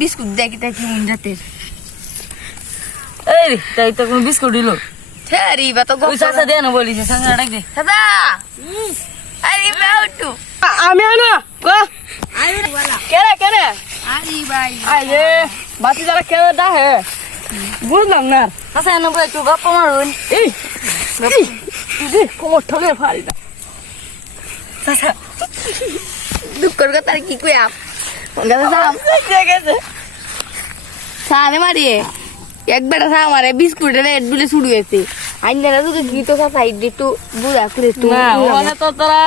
Biscuit দেখি তাই কেমন জাতের। এই তাই তো কোন বিস্কুট দিল আরে বা তো ওই চাচা দে না বলিছে চাচা ডাক দে দাদা আরে বাউটু আমি আনা কো আরে বালা কেরে কেরে আরে ভাই আরে বাতি যারা কেরে দা হে বুঝলাম না চাচা না বলে তুই গপ্প মারুন এই কোমর ঠলে ফাড়ি না চাচা দুঃখের কথা আর কি কইয়া দাদা ঠিক আছে সানে মারিয়ে একবার সা মারে বিস্কুটের রেড বিলে শুরু হয়েছে আইনারা তোকে কি তো কথা একটু বুঝা করে তুই না ওখানে তো তোরা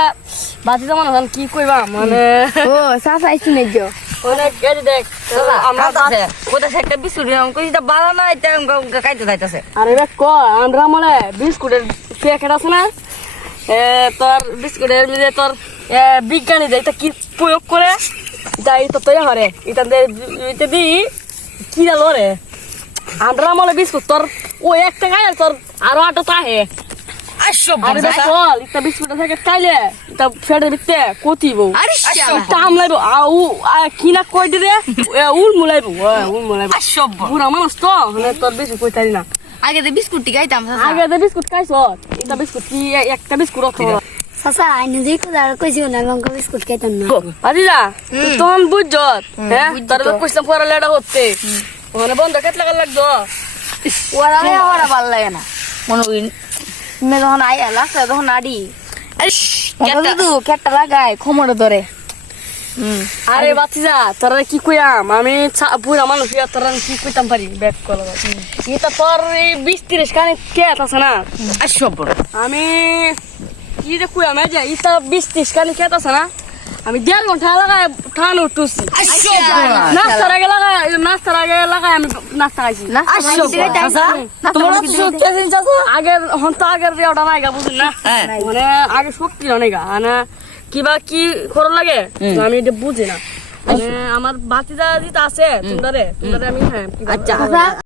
বাতি জমা না কি কইবা মানে ও সা চাইছি না গো অনেক এই দেখ আমরা কোথায় একটা বিস্কুট আমাকে এটা বালা না এটা খাইতে যাইতাছে আরে দেখ ক আমরা মানে বিস্কুটের প্যাকেট আছে না তোর বিস্কুটের মধ্যে তোর বিজ্ঞানী এটা কি প্রয়োগ করে যাই তো তৈরি হরে এটা দি কি জানো রে আমরা মানে বিস্কুট তোর ও একটা খাই তোর আরো আটো তাহে আরে দেখ বল এটা বিস্কুট থেকে খাইলে এটা ফেটের ভিতরে কতিব আরে টাম লাইব আউ কি না কই দি রে উল মুলাইব উল মুলাইব বুড়া মানুষ তো মানে তোর বেশি কইতারি না আগে তো বিস্কুট খাইতাম আগে তো বিস্কুট খাইছ এটা বিস্কুট কি একটা বিস্কুট রাখো চাচা আইনে যে কোদার কইছিও না গঙ্গা বিস্কুট খাইতাম না আজিরা তখন বুঝছ হ্যাঁ তোর কইছিলাম পরে লেটা হচ্ছে ওখানে বন্ধ কেটে লাগা লাগতো ওরা ভালো লাগে না মনে করি মে যখন আই লাগছে তখন আডি কিন্তু কেটটা লাগায় খমড়ে ধরে আরে বাচ্চা তোরা কি কইয়াম আমি বুড়া মানুষ তোরা কি কইতাম পারি ব্যাক করা এটা তোর 20-30 কানে কে আছে না আমি কি যে কইয়াম এই যে এটা 20-30 কানে কে আছে না আমি 1.5 ঘন্টা লাগায় ঠান উঠছি নাস্তার আগে লাগায় আমি নাস্তা খাইছি তোমার আগে হন তো আগের রেওটা নাই গা বুঝুন না মানে আগে শক্তি অনেক না কিবা কি খর লাগে আমি এটা বুঝি না মানে আমার বাতিদা যেটা আছে তোমরা আমি হ্যাঁ আচ্ছা